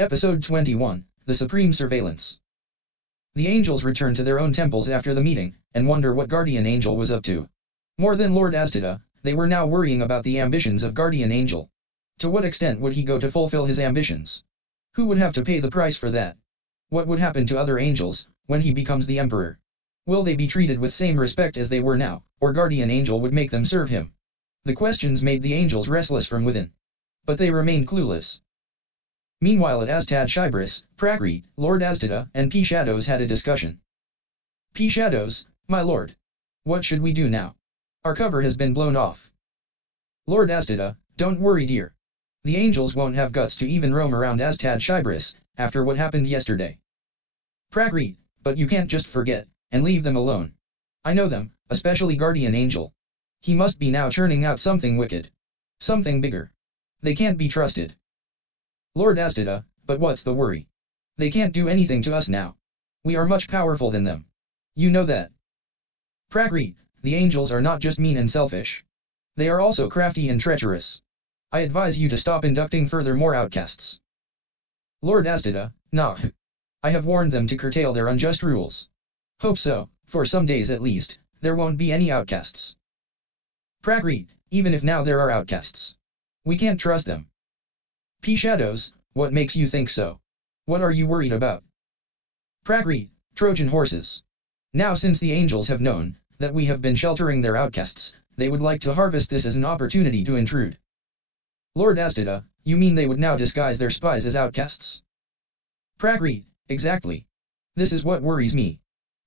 Episode 21, The Supreme Surveillance. The angels return to their own temples after the meeting, and wonder what Guardian Angel was up to. More than Lord Aztada, they were now worrying about the ambitions of Guardian Angel. To what extent would he go to fulfill his ambitions? Who would have to pay the price for that? What would happen to other angels, when he becomes the Emperor? Will they be treated with same respect as they were now, or Guardian Angel would make them serve him? The questions made the angels restless from within. But they remained clueless. Meanwhile at Aztada, Prakrit, Lord Aztada, and P-Shadows had a discussion. P-Shadows, my lord. What should we do now? Our cover has been blown off. Lord Aztada, don't worry dear. The angels won't have guts to even roam around Aztada after what happened yesterday. Prakrit, but you can't just forget, and leave them alone. I know them, especially Guardian Angel. He must be now churning out something wicked. Something bigger. They can't be trusted. Lord Aztada, but what's the worry? They can't do anything to us now. We are much powerful than them. You know that. Prakrit, the angels are not just mean and selfish. They are also crafty and treacherous. I advise you to stop inducting further more outcasts. Lord Aztada, nah. I have warned them to curtail their unjust rules. Hope so, for some days at least, there won't be any outcasts. Prakrit, even if now there are outcasts. We can't trust them. P-Shadows, what makes you think so? What are you worried about? Prakrit, Trojan horses. Now since the angels have known that we have been sheltering their outcasts, they would like to harvest this as an opportunity to intrude. Lord Aztada, you mean they would now disguise their spies as outcasts? Prakrit, exactly. This is what worries me.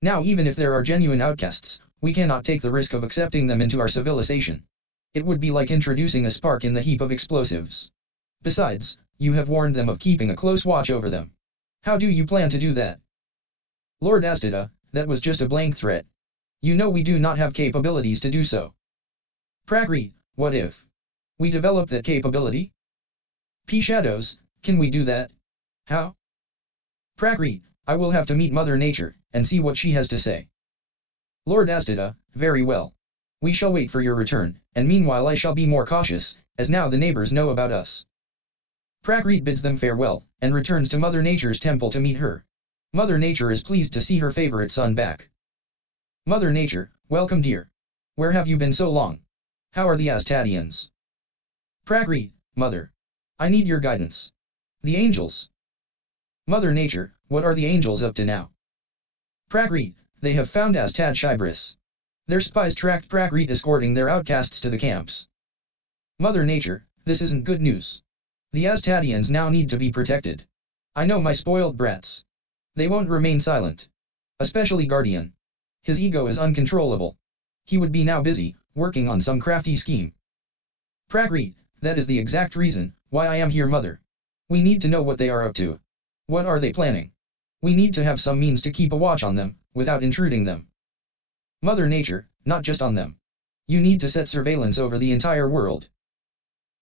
Now even if there are genuine outcasts, we cannot take the risk of accepting them into our civilization. It would be like introducing a spark in the heap of explosives. Besides, you have warned them of keeping a close watch over them. How do you plan to do that? Lord Aztada, that was just a blank threat. You know we do not have capabilities to do so. Prakrit, what if we develop that capability? P-Shadows, can we do that? How? Prakrit, I will have to meet Mother Nature, and see what she has to say. Lord Aztada, very well. We shall wait for your return, and meanwhile I shall be more cautious, as now the neighbors know about us. Prakrit bids them farewell, and returns to Mother Nature's temple to meet her. Mother Nature is pleased to see her favorite son back. Mother Nature, welcome dear. Where have you been so long? How are the Aztadians? Prakrit, Mother. I need your guidance. The angels. Mother Nature, what are the angels up to now? Prakrit, they have found Aztada. Their spies tracked Prakrit escorting their outcasts to the camps. Mother Nature, this isn't good news. The Aztadians now need to be protected. I know my spoiled brats. They won't remain silent. Especially Guardian. His ego is uncontrollable. He would be now busy, working on some crafty scheme. Prakrit, that is the exact reason why I am here Mother. We need to know what they are up to. What are they planning? We need to have some means to keep a watch on them, without intruding them. Mother Nature, not just on them. You need to set surveillance over the entire world.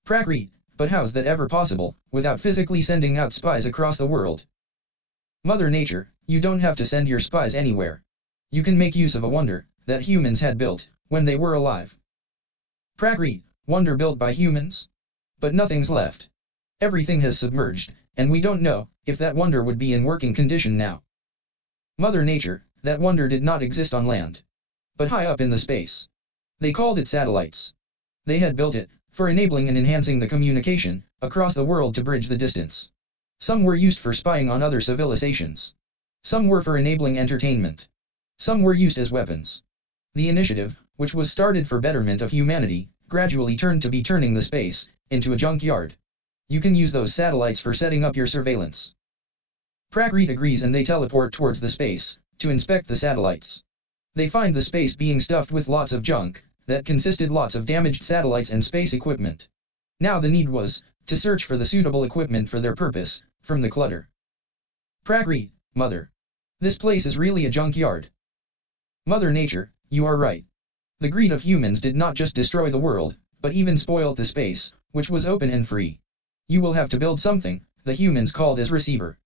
Prakrit, but how's that ever possible, without physically sending out spies across the world? Mother Nature, you don't have to send your spies anywhere. You can make use of a wonder that humans had built when they were alive. Prakrit, wonder built by humans? But nothing's left. Everything has submerged, and we don't know if that wonder would be in working condition now. Mother Nature, that wonder did not exist on land, but high up in the space. They called it satellites. They had built it for enabling and enhancing the communication across the world to bridge the distance. Some were used for spying on other civilizations. Some were for enabling entertainment. Some were used as weapons. The initiative, which was started for betterment of humanity, gradually turned to be turning the space into a junkyard. You can use those satellites for setting up your surveillance. Prakrit agrees and they teleport towards the space to inspect the satellites. They find the space being stuffed with lots of junk that consisted lots of damaged satellites and space equipment. Now the need was to search for the suitable equipment for their purpose from the clutter. Prakrit, Mother. This place is really a junkyard. Mother Nature, you are right. The greed of humans did not just destroy the world, but even spoiled the space, which was open and free. You will have to build something the humans called as receiver.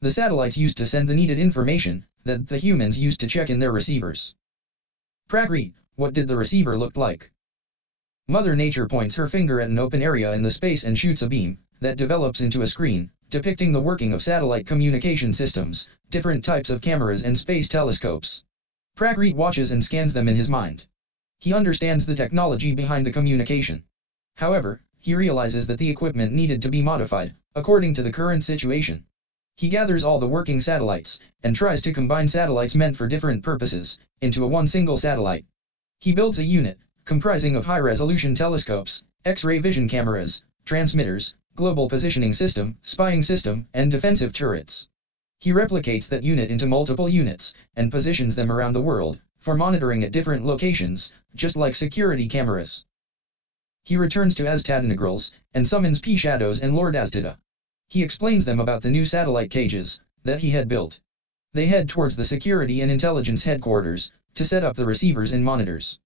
The satellites used to send the needed information that the humans used to check in their receivers. Prakrit, what did the receiver look like? Mother Nature points her finger at an open area in the space and shoots a beam that develops into a screen depicting the working of satellite communication systems, different types of cameras and space telescopes. Prakrit watches and scans them in his mind. He understands the technology behind the communication. However, he realizes that the equipment needed to be modified, according to the current situation. He gathers all the working satellites, and tries to combine satellites meant for different purposes, into one single satellite. He builds a unit, comprising of high-resolution telescopes, X-ray vision cameras, transmitters, global positioning system, spying system, and defensive turrets. He replicates that unit into multiple units, and positions them around the world, for monitoring at different locations, just like security cameras. He returns to Aztada and summons P-Shadows and Lord Aztada. He explains them about the new satellite cages that he had built. They head towards the security and intelligence headquarters to set up the receivers and monitors.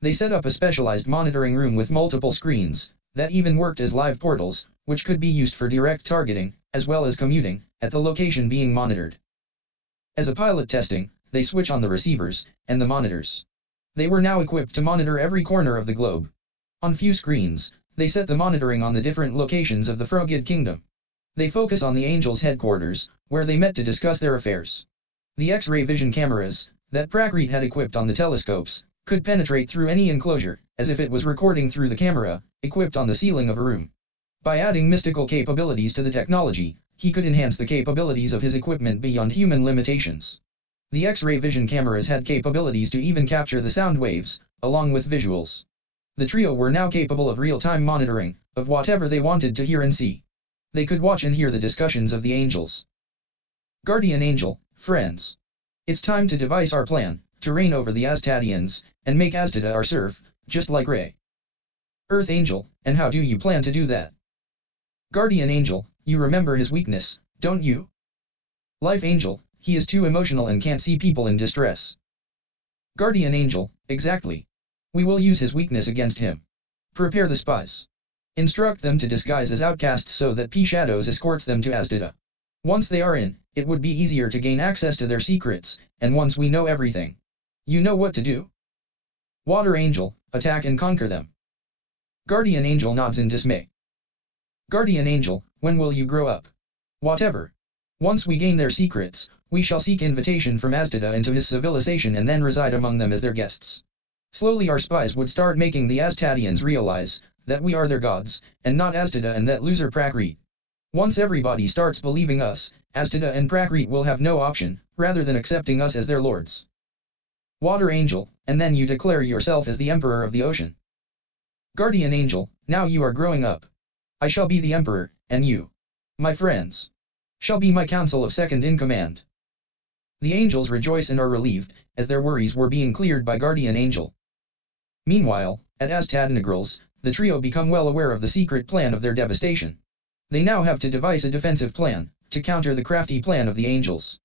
They set up a specialized monitoring room with multiple screens that even worked as live portals, which could be used for direct targeting, as well as commuting, at the location being monitored. As a pilot testing, they switch on the receivers and the monitors. They were now equipped to monitor every corner of the globe. On few screens, they set the monitoring on the different locations of the Frogid Kingdom. They focus on the Angels' headquarters, where they met to discuss their affairs. The X-ray vision cameras that Prakrit had equipped on the telescopes could penetrate through any enclosure, as if it was recording through the camera equipped on the ceiling of a room. By adding mystical capabilities to the technology, he could enhance the capabilities of his equipment beyond human limitations. The X-ray vision cameras had capabilities to even capture the sound waves, along with visuals. The trio were now capable of real-time monitoring of whatever they wanted to hear and see. They could watch and hear the discussions of the angels. Guardian Angel, friends. It's time to devise our plan, to reign over the Aztadians, and make Aztada our serf, just like Ray. Earth Angel, and how do you plan to do that? Guardian Angel, you remember his weakness, don't you? Life Angel, he is too emotional and can't see people in distress. Guardian Angel, exactly. We will use his weakness against him. Prepare the spies. Instruct them to disguise as outcasts so that P-Shadows escorts them to Aztada. Once they are in, it would be easier to gain access to their secrets, and once we know everything. You know what to do? Water Angel, attack and conquer them. Guardian Angel nods in dismay. Guardian Angel, when will you grow up? Whatever. Once we gain their secrets, we shall seek invitation from Aztada into his civilization and then reside among them as their guests. Slowly our spies would start making the Aztadians realize that we are their gods, and not Aztada and that loser Prakrit. Once everybody starts believing us, Aztada and Prakrit will have no option, rather than accepting us as their lords. Water Angel, and then you declare yourself as the Emperor of the Ocean. Guardian Angel, now you are growing up. I shall be the Emperor, and you, my friends, shall be my council of second in command. The angels rejoice and are relieved, as their worries were being cleared by Guardian Angel. Meanwhile, at Aztada, the trio become well aware of the secret plan of their devastation. They now have to devise a defensive plan, to counter the crafty plan of the angels.